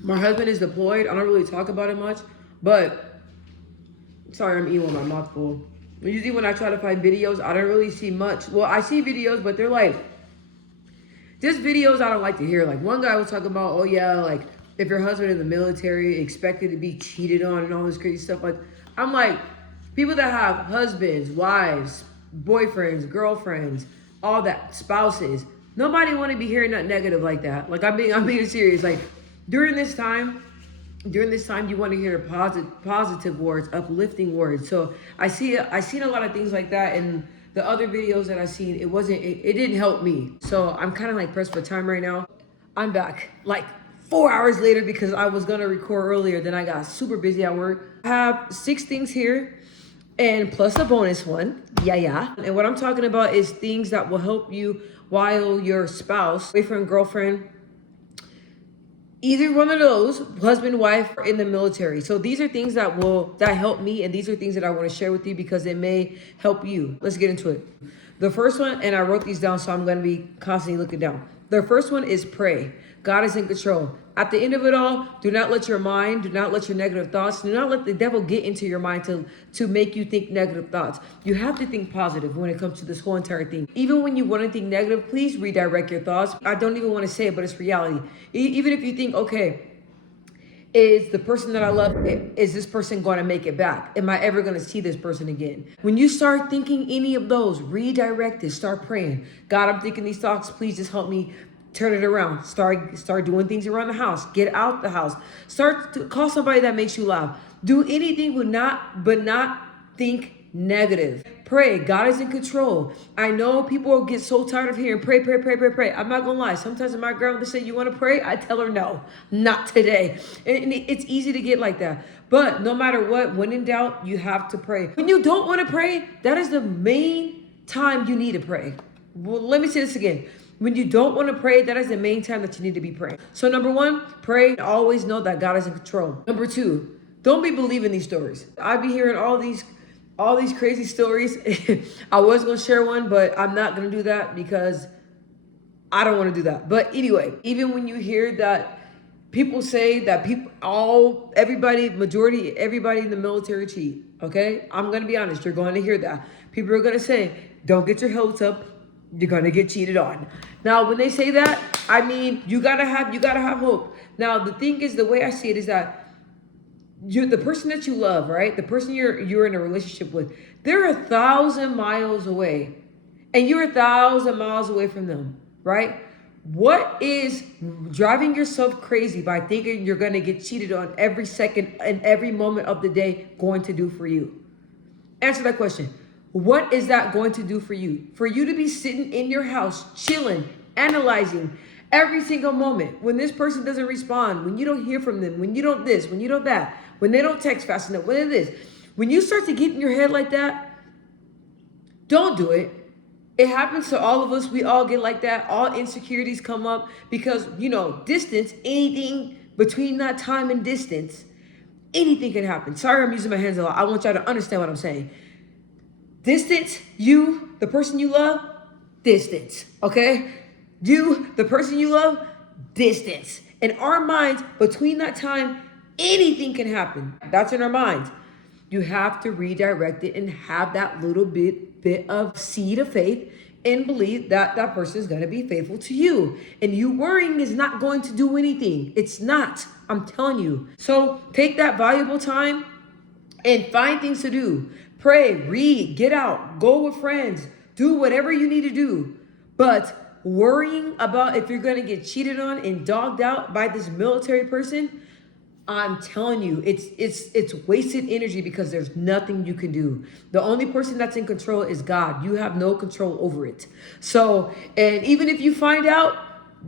My husband is deployed. I don't really talk about it much, but sorry, I'm eating with my mouth full. Usually when I try to find videos, I don't really see much. Well, I see videos, but they're like, just videos I don't like to hear. Like one guy was talking about, oh yeah, like if your husband in the military expected to be cheated on and all this crazy stuff. Like I'm like, people that have husbands, wives, boyfriends, girlfriends, all that, spouses. Nobody want to be hearing that negative like that. Like I'm being serious. Like during this time, you want to hear positive words, uplifting words. So I seen a lot of things like that, and the other videos that I seen, it didn't help me. So I'm kind of like pressed for time right now. I'm back like 4 hours later because I was gonna record earlier, then I got super busy at work. I have 6 things here and plus a bonus one. Yeah. And what I'm talking about is things that will help you while your spouse, boyfriend, girlfriend, either one of those, husband, wife, or in the military. So these are things that help me, and these are things that I want to share with you because it may help you. Let's get into it. The first one, and I wrote these down, so I'm going to be constantly looking down. The first one is pray. God is in control. At the end of it all, do not let your mind, do not let your negative thoughts, do not let the devil get into your mind to make you think negative thoughts. You have to think positive when it comes to this whole entire thing. Even when you want to think negative, please redirect your thoughts. I don't even want to say it, but it's reality. Even if you think, okay, is the person that I love, is this person going to make it back? Am I ever going to see this person again? When you start thinking any of those, redirect it. Start praying. God, I'm thinking these thoughts. Please just help me turn it around. Start doing things around the house. Get out the house. Start to call somebody that makes you laugh. Do anything but not think negative. Pray. God is in control. I know people get so tired of hearing pray. I'm not gonna lie. Sometimes when my grandmother say you want to pray, I tell her no, not today. And it's easy to get like that. But no matter what, when in doubt, you have to pray. When you don't want to pray, that is the main time you need to pray. Well, let me say this again. When you don't want to pray, that is the main time that you need to be praying. So number one, pray. Always know that God is in control. Number two, don't be believing these stories. I be hearing all these crazy stories. I was going to share one, but I'm not going to do that because I don't want to do that. But anyway, even when you hear that people say that everybody in the military cheat, okay? I'm going to be honest. You're going to hear that. People are going to say, don't get your hopes up. You're going to get cheated on. Now, when they say that, I mean, you got to have hope. Now, the thing is, the way I see it is that the person that you love, right? The person you're in a relationship with, they're 1,000 miles away, and you're 1,000 miles away from them, right? What is driving yourself crazy by thinking you're going to get cheated on every second and every moment of the day going to do for you? Answer that question. What is that going to do for you? For you to be sitting in your house, chilling, analyzing every single moment. When this person doesn't respond, when you don't hear from them, when you don't this, when you don't that, when they don't text fast enough, when it is. When you start to get in your head like that, don't do it. It happens to all of us. We all get like that. All insecurities come up because, distance, anything between that time and distance, anything can happen. Sorry, I'm using my hands a lot. I want y'all to understand what I'm saying. Distance, you, the person you love, distance, okay? You, the person you love, distance. In our minds, between that time, anything can happen. That's in our minds. You have to redirect it and have that little bit of seed of faith and believe that that person is going to be faithful to you. And you worrying is not going to do anything. It's not. I'm telling you. So take that valuable time and find things to do. Pray, read, get out, go with friends, do whatever you need to do. But worrying about if you're going to get cheated on and dogged out by this military person, I'm telling you, it's wasted energy because there's nothing you can do. The only person that's in control is God. You have no control over it. So, and even if you find out,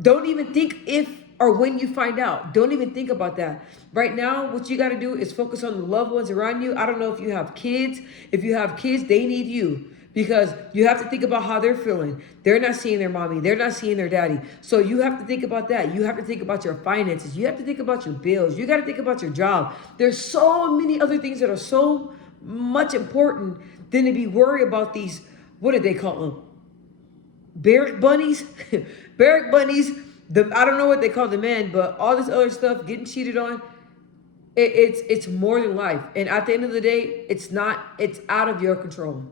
don't even think if or when you find out. Don't even think about that. Right now, what you got to do is focus on the loved ones around you. I don't know if you have kids. If you have kids, they need you because you have to think about how they're feeling. They're not seeing their mommy. They're not seeing their daddy. So you have to think about that. You have to think about your finances. You have to think about your bills. You got to think about your job. There's so many other things that are so much important than to be worried about these, what do they call them? Barrack bunnies? Barrack bunnies I don't know what they call the men, but all this other stuff, getting cheated on, it's more than life. And at the end of the day, it's out of your control.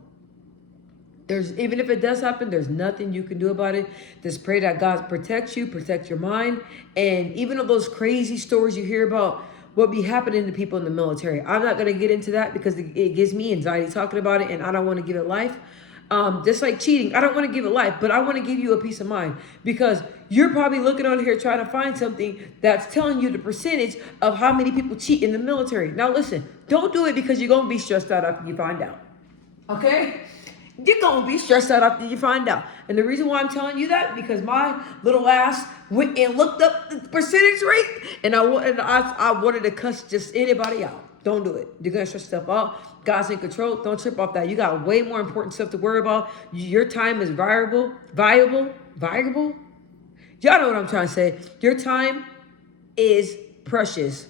Even if it does happen, there's nothing you can do about it. Just pray that God protects you, protect your mind. And even of those crazy stories you hear about what be happening to people in the military, I'm not going to get into that because it gives me anxiety talking about it, and I don't want to give it life. Just like cheating, I don't want to give it life, but I want to give you a peace of mind, because you're probably looking on here trying to find something that's telling you the percentage of how many people cheat in the military. Now listen, don't do it because you're going to be stressed out after you find out. Okay? You're going to be stressed out after you find out. And the reason why I'm telling you that, because my little ass went and looked up the percentage rate, and I wanted to cuss just anybody out. Don't do it. You're going to stress yourself out. God's in control. Don't trip off that. You got way more important stuff to worry about. Your time is valuable. Y'all know what I'm trying to say. Your time is precious.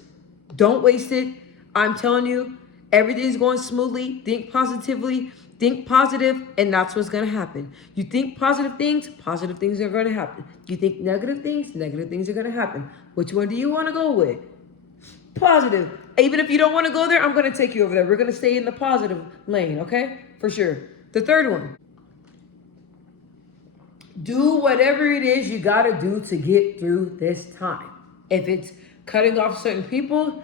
Don't waste it. I'm telling you, everything's going smoothly. Think positively. Think positive, and that's what's going to happen. You think positive things are going to happen. You think negative things are going to happen. Which one do you want to go with? Positive. Even if you don't want to go there, I'm going to take you over there. We're going to stay in the positive lane, okay? For sure. The third one. Do whatever it is you got to do to get through this time. If it's cutting off certain people,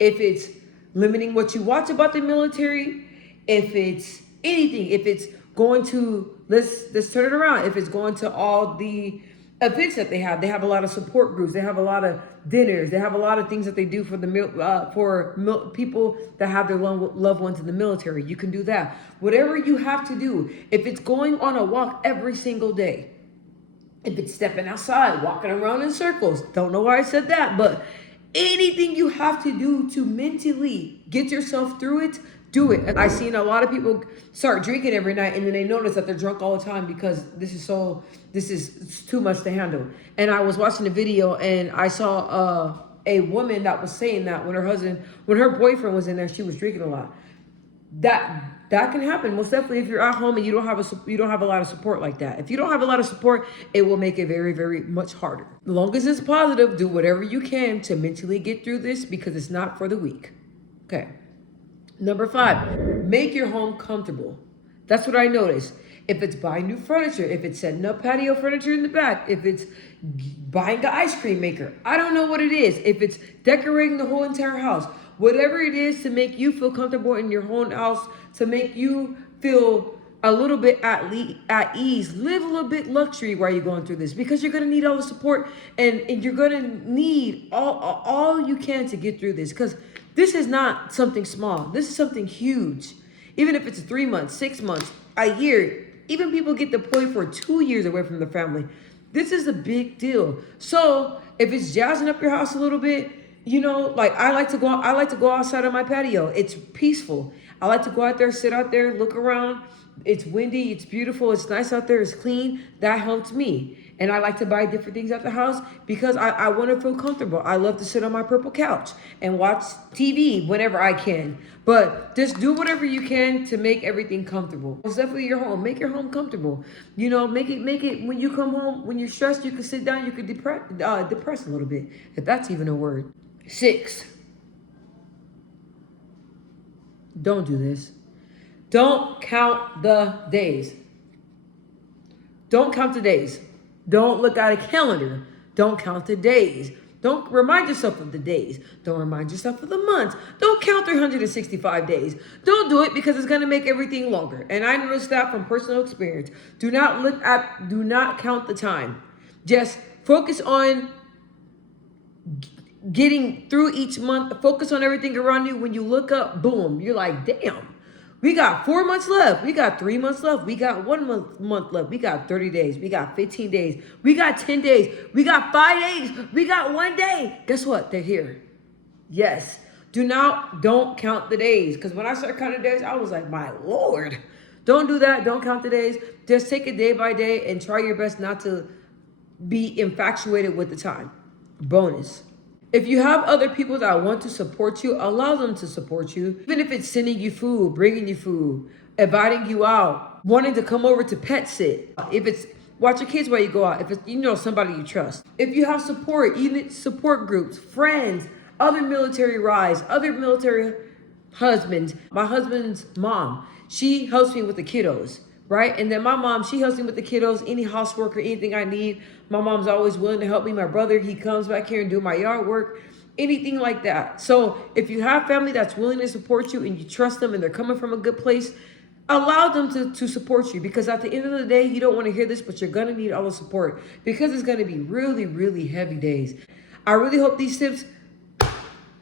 if it's limiting what you watch about the military, if it's anything, if it's going to, let's turn it around. If it's going to all the events that they have a lot of support groups, they have a lot of dinners, they have a lot of things that they do for the people that have their loved ones in the military. You can do that. Whatever you have to do. If it's going on a walk every single day, if it's stepping outside, walking around in circles, don't know why I said that, but anything you have to do to mentally get yourself through it, do it. I've seen a lot of people start drinking every night, and then they notice that they're drunk all the time because this is too much to handle. And I was watching a video, and I saw a woman that was saying that when her boyfriend was in there, she was drinking a lot. That can happen most definitely if you're at home and you don't have a lot of support like that. If you don't have a lot of support, it will make it very, very much harder. As long as it's positive, do whatever you can to mentally get through this, because it's not for the weak. Okay. Number 5, make your home comfortable. That's what I noticed. If it's buying new furniture, if it's setting up patio furniture in the back, if it's buying an ice cream maker, I don't know what it is. If it's decorating the whole entire house, whatever it is to make you feel comfortable in your own house, to make you feel a little bit at ease, live a little bit luxury while you're going through this, because you're going to need all the support, and you're going to need all you can to get through this, because this is not something small. This is something huge. Even if it's 3 months, 6 months, a year, even people get deployed for 2 years away from their family. This is a big deal. So if it's jazzing up your house a little bit, like I like to go outside on my patio. It's peaceful. I like to go out there, sit out there, look around. It's windy, it's beautiful, it's nice out there, it's clean. That helps me. And I like to buy different things at the house because I want to feel comfortable. I love to sit on my purple couch and watch TV whenever I can. But just do whatever you can to make everything comfortable. It's definitely your home. Make your home comfortable. Make it when you come home, when you're stressed, you can sit down, you can depress a little bit, if that's even a word. 6, don't do this. Don't count the days. Don't count the days. Don't look at a calendar. Don't count the days. Don't remind yourself of the days. Don't remind yourself of the months. Don't count 365 days. Don't do it because it's going to make everything longer. And I noticed that from personal experience. Do not count the time. Just focus on getting through each month. Focus on everything around you. When you look up, boom, you're like, damn. We got 4 months left. We got 3 months left. We got 1 month left. We got 30 days. We got 15 days. We got 10 days. We got 5 days. We got 1 day. Guess what? They're here. Yes. Don't count the days. Because when I started counting days, I was like, my Lord. Don't do that. Don't count the days. Just take it day by day and try your best not to be infatuated with the time. Bonus. If you have other people that want to support you, allow them to support you. Even if it's sending you food, bringing you food, inviting you out, wanting to come over to pet sit. If it's Watch your kids while you go out. If it's, you know, somebody you trust. If you have support, even support groups, friends, other military wives, other military husbands. My husband's mom, she helps me with the kiddos, right? And then my mom, she helps me with the kiddos, any housework or anything I need. My mom's always willing to help me. My brother, he comes back here and do my yard work, anything like that. So if you have family that's willing to support you and you trust them and they're coming from a good place, allow them to support you, because at the end of the day, you don't want to hear this, but you're going to need all the support because it's going to be really, really heavy days. I really hope these tips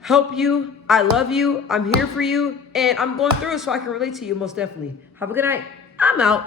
help you. I love you. I'm here for you. And I'm going through it so I can relate to you most definitely. Have a good night. I'm out.